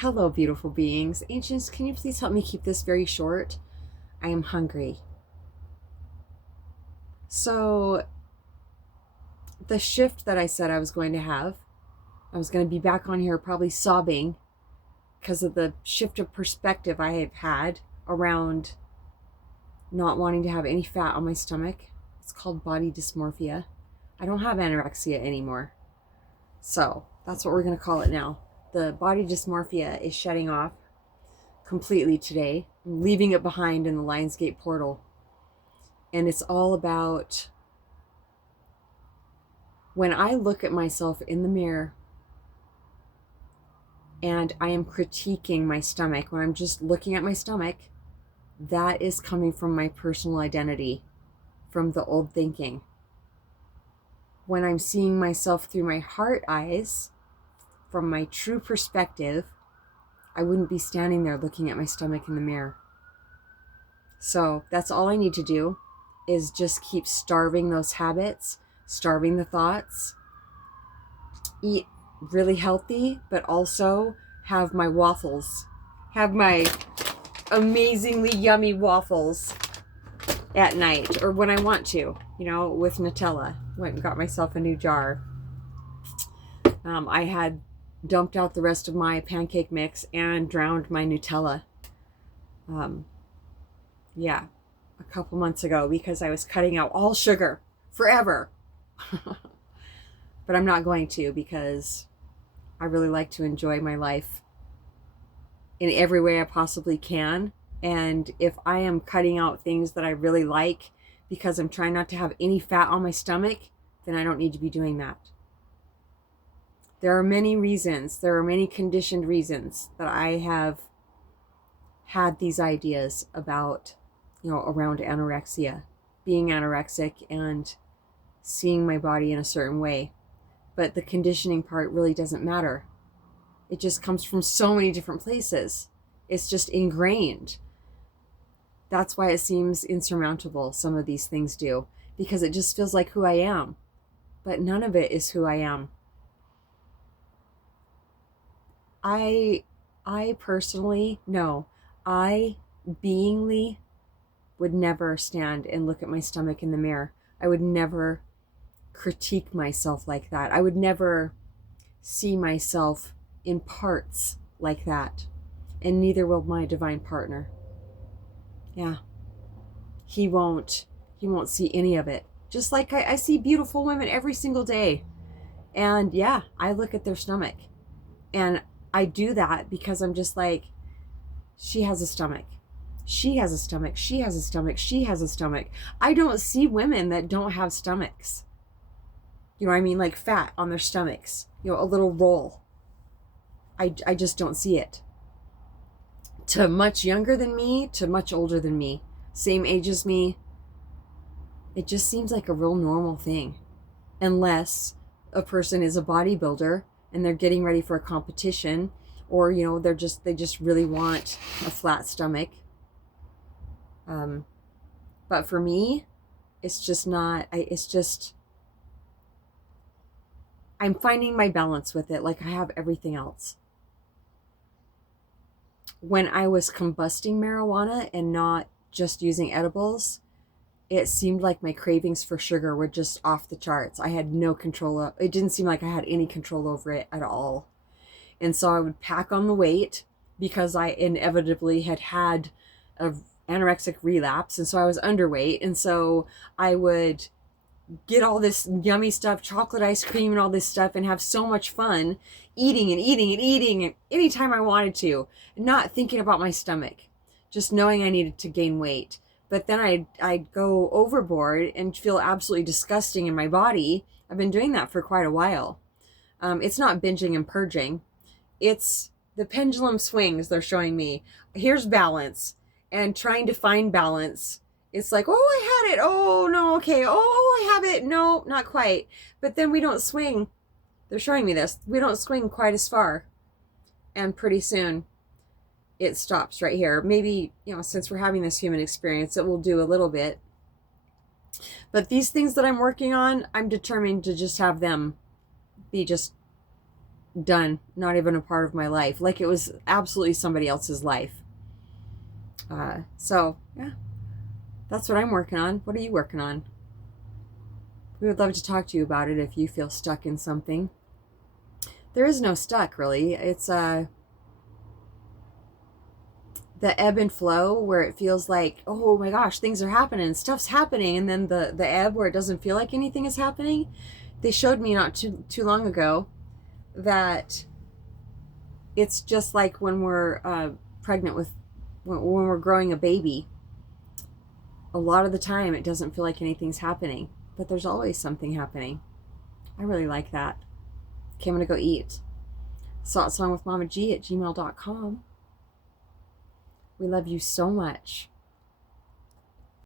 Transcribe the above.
Hello, beautiful beings. Ancients, can you please help me keep this very short? I am hungry. So, the shift that I said I was going to have, I was going to be back on here probably sobbing because of the shift of perspective I have had around not wanting to have any fat on my stomach. It's called body dysmorphia. I don't have anorexia anymore. So, that's what we're going to call it now. The body dysmorphia is shutting off completely today. I'm leaving it behind in the Lionsgate portal. And it's all about when I look at myself in the mirror and I am critiquing my stomach, when I'm just looking at my stomach, that is coming from my personal identity, from the old thinking. When I'm seeing myself through my heart eyes, from my true perspective, I wouldn't be standing there looking at my stomach in the mirror. So that's all I need to do, is just keep starving those habits, starving the thoughts, eat really healthy, but also have my waffles, have my amazingly yummy waffles at night or when I want to, with Nutella. Went and got myself a new jar. I had dumped out the rest of my pancake mix and drowned my Nutella. A couple months ago because I was cutting out all sugar forever. But I'm not going to, because I really like to enjoy my life in every way I possibly can. And if I am cutting out things that I really like because I'm trying not to have any fat on my stomach, then I don't need to be doing that. There are many reasons, there are many conditioned reasons that I have had these ideas about, around anorexia, being anorexic and seeing my body in a certain way. But the conditioning part really doesn't matter. It just comes from so many different places. It's just ingrained. That's why it seems insurmountable, some of these things do, because it just feels like who I am. But none of it is who I am. I personally, no, I beingly would never stand and look at my stomach in the mirror. I would never critique myself like that. I would never see myself in parts like that. And neither will my divine partner. Yeah. He won't see any of it. Just like I see beautiful women every single day. And yeah, I look at their stomach. And I do that because I'm just like, she has a stomach. She has a stomach. She has a stomach. She has a stomach. I don't see women that don't have stomachs. You know what I mean? Like fat on their stomachs. A little roll. I just don't see it. To much younger than me, to much older than me, same age as me, it just seems like a real normal thing. Unless a person is a bodybuilder and they're getting ready for a competition, or they just really want a flat stomach. But for me, it's just not. I'm finding my balance with it, like I have everything else. When I was combusting marijuana and not just using edibles, it seemed like my cravings for sugar were just off the charts. I had no control. It didn't seem like I had any control over it at all. And so I would pack on the weight because I inevitably had a anorexic relapse. And so I was underweight. And so I would get all this yummy stuff, chocolate ice cream and all this stuff, and have so much fun eating and eating and eating and anytime I wanted to, not thinking about my stomach, just knowing I needed to gain weight. But then I'd go overboard and feel absolutely disgusting in my body. I've been doing that for quite a while. It's not binging and purging. It's the pendulum swings they're showing me. Here's balance, and trying to find balance. It's like, oh, I had it. Oh, no, okay. Oh, I have it. No, not quite. But then we don't swing. They're showing me this. We don't swing quite as far. And pretty soon it stops right here. Maybe, since we're having this human experience, it will do a little bit. But these things that I'm working on, I'm determined to just have them be just done, not even a part of my life, like it was absolutely somebody else's life. So yeah, that's what I'm working on. What are you working on? We would love to talk to you about it if you feel stuck in something. There is no stuck, really. It's the ebb and flow where it feels like, oh my gosh, things are happening, stuff's happening, and then the ebb where it doesn't feel like anything is happening. They showed me not too long ago that it's just like when we're pregnant with when we're growing a baby. A lot of the time it doesn't feel like anything's happening, but there's always something happening. I really like that. Okay, I'm gonna go eat. satsangwithmamaji@gmail.com. We love you so much.